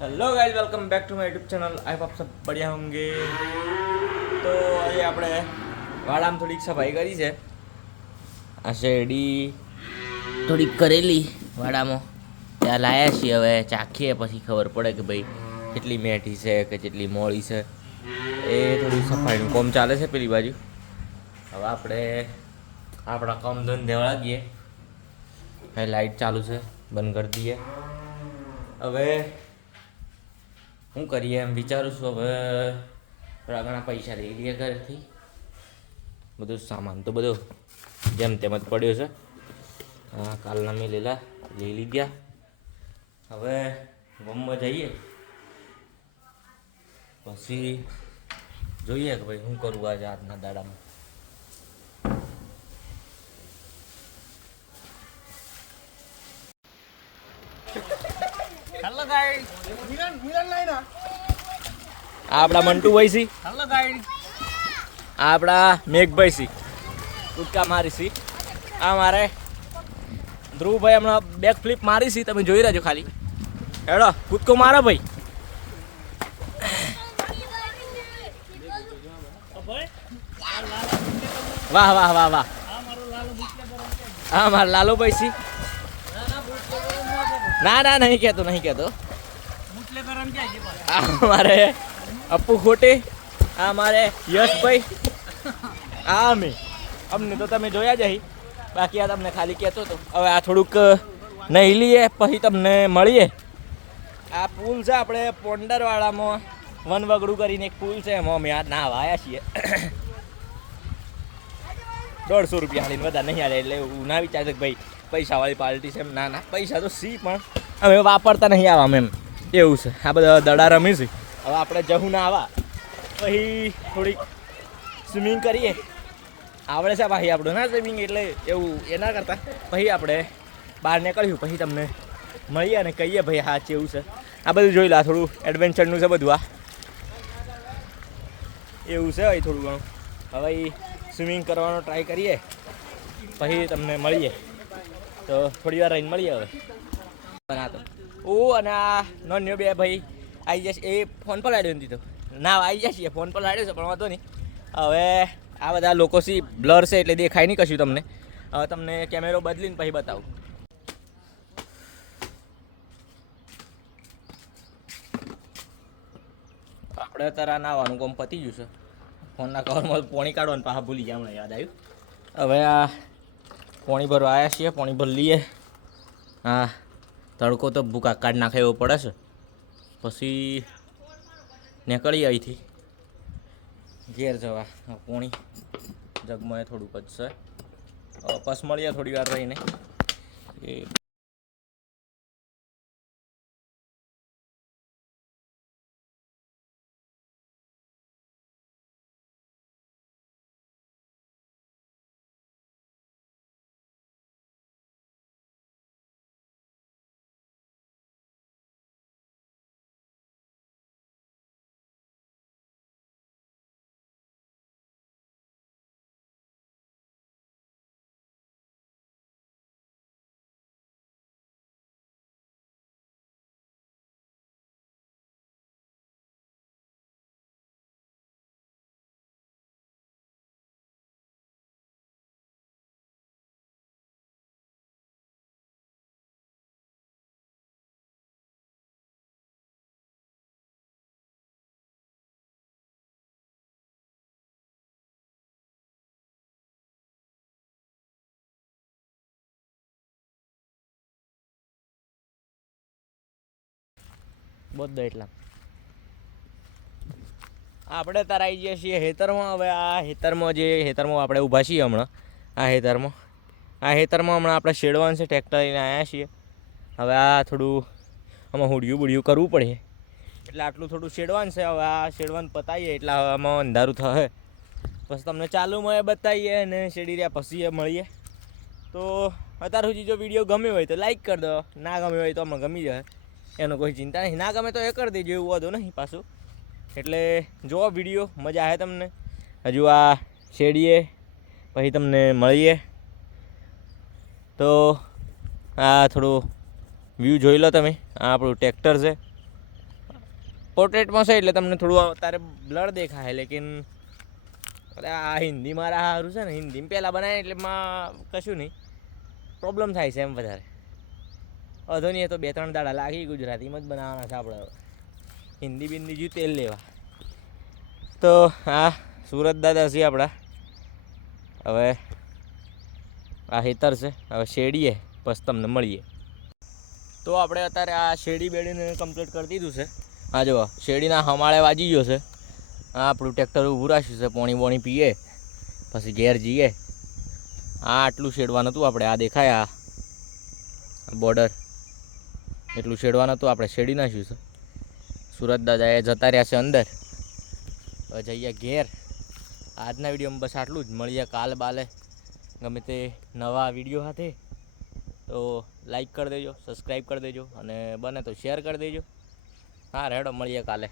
Hello guys, welcome back to my YouTube channel. I hope सब बढ़िया होंगे। તો આજે આપણે વાડામાં થોડીક સફાઈ કરી છે. આ શેરડી થોડીક કરેલી વાડામાં ત્યાં લાયા છીએ. હવે ચાખીએ પછી ખબર પડે કે ભાઈ કેટલી મેઠી છે કે કેટલી મોળી છે. એ થોડી સફાઈનું કામ ચાલે છે પેલી બાજુ. હવે આપણે આપણા કામ ધંધે વળગીએ. હવે લાઇટ ચાલુ છે, બંધ કરી દઈએ. હવે શું કરીએ એમ વિચારું છું. હવે થોડા ઘણા પૈસા લઈ લઈએ ઘરેથી. બધું સામાન તો બધો જેમ તેમ જ પડ્યો છે. કાલના મેં લઈ લીધા. હવે ગામમાં જઈએ પછી જોઈએ કે ભાઈ શું કરવું આજે આજના દાડામાં. હેલો ગાઈડ મિરન લાઈના આપણા મંટુભાઈ સી, હેલો ગાઈડ આપણા મેઘભાઈ સી કૂદકા મારી સી. આ મારે ધ્રુવભાઈ હમણાં બેક ફ્લિપ મારી સી, તમે જોઈ રહેજો ખાલી. હેડો કૂદકો મારો ભાઈ. વાહ વાહ વાહ વાહ. હા મારા લાલુભાઈ સી. ના ના નહીં કહેતો. આ મારે અપ્પુ ખોટે, આ મારે યશભાઈ, આ અમને તો તમે જોયા જ અહીં. બાકી આ તમને ખાલી કહેતો હતો. હવે આ થોડુંક નહીં લઈએ પછી તમને મળીએ. આ પુલ છે આપણે પોંડરવાડામાં વનવગડું કરીને એક પુલ છે, એમાં અમે આ નાહવા આવ્યા છીએ. 150 રૂપિયા હાલીને બધા નહીં હાલે એટલે એવું ના વિચારશે કે ભાઈ પૈસાવાળી પાર્ટી છે. એમ ના પૈસા તો સી, પણ અમે વાપરતા નહીં આવામાં એમ એવું છે. આ બધા દડા રમી છે. હવે આપણે જવું ના આવા પછી થોડીક સ્વિમિંગ કરીએ. આવડે છે ભાઈ આપણું ના સ્વિમિંગ, એટલે એવું એ ના કરતા પછી આપણે બહાર નીકળ્યું પછી તમને મળીએ અને કહીએ ભાઈ હા કેવું છે. આ બધું જોઈ લો, થોડું એડવેન્ચરનું છે બધું. આ એવું છે ભાઈ થોડું ઘણું. હવે સ્વિમિંગ કરવાનો ટ્રાય કરીએ પછી તમને મળીએ. તો થોડી વાર રહીને મળીએ. હવે બનાતો અને આ નોન્યો બે ભાઈ આવી જશે. એ ફોન પર લાડ્યો નથી તો ના આવી જશે. ફોન પર લાડ્યો છે પણ વાંધો નહીં. હવે આ બધા લોકો સી બ્લર છે એટલે દેખાય નહીં કશું તમને. હવે તમને કેમેરો બદલીને પછી બતાવું. આપણે અત્યારે નાવાનું કામ પતી ગયું છે. ફોનના કવરમાં પાણી કાઢવાનું પાછા ભૂલી ગયા, હમણાં યાદ આવ્યું. હવે આ પાણી ભરવા આવ્યા છીએ, પાણી ભરી લઈએ. હા તડકો તો ભૂકા કાઢ નાખે એવો પડે છે. પછી નીકળીએ અહીંથી ઘેર જવા. પાણી જગમાં થોડુંક જ છે. બસ મળીએ થોડી વાર રહીને. એ બધા એટલા આપણે તાર આવી જઈએ છીએ હેતરમાં. હવે આ હેતરમાં આપણે ઊભા છીએ હમણાં. આ હેતરમાં હમણાં આપણે શેડવાનું છે. ટ્રેક્ટર લઈને આવ્યા છીએ. હવે આ થોડું આમાં હુડિયું કરવું પડે એટલે આટલું થોડું શેડવાનું છે. હવે આ શેડવાનું પતાવીએ એટલે આમાં અંધારું થશે. પછી તમને ચાલુમાં એ બતાવીએ અને શેડી રહ્યા પછી એ મળીએ. તો અત્યાર સુધી જો વિડીયો ગમ્યો હોય તો લાઈક કરી દો, ના ગમ્યો હોય તો અમને ગમી જાય, એનો કોઈ ચિંતા નહીં. ના ગમે તો એ કરી દેજો, એવું વાંધો નહીં પાછું. એટલે જો વિડીયો મજા આવે તમને. હજુ આ શેડીએ પછી તમને મળીએ. તો આ થોડું વ્યૂ જોઈ લો તમે. આ આપણું ટ્રેક્ટર છે. પોર્ટ્રેટમાં છે એટલે તમને થોડું અત્યારે બ્લર દેખાય, લેકિન આ હિન્દીમાં સારું છે ને, હિન્દીમાં પહેલાં બનાવે એટલે એમાં કશું નહીં, પ્રોબ્લેમ થાય છે એમ વધારે. વધો નહીં, એ તો 2-3 દાડા લાગી, ગુજરાતીમાં જ બનાવવાના છે આપણે. હિન્દી બિંદી જ્યું તેલ લેવા. તો આ સુરત દાદા છે આપણા. હવે આ હેતર છે, હવે શેડીએ પછી તમને મળીએ. તો આપણે અત્યારે આ શેડી બેડીને કમ્પ્લીટ કરી દીધું છે. હા જો શેડીના હમાળે વાજી ગયો છે. આ આપણું ટ્રેક્ટર ઊભું રાખ્યું છે, પોણી પીએ પછી ઘેર જઈએ. આ આટલું શેડવાનું હતું આપણે, આ દેખાય આ બોર્ડર એટલું શેડવાનું હતું, આપણે શેડી નાખ્યું છે. સુરત દાદા એ જતા રહ્યા છે અંદર. હવે જઈએ ઘેર. આજના વિડીયોમાં બસ આટલું જ. મળીએ કાલ બાલે ગમે તે નવા વિડીયો સાથે. તો લાઈક કરી દેજો, સબસ્ક્રાઈબ કરી દેજો અને બને તો શેર કરી દેજો. હા રેડો, મળીએ કાલે.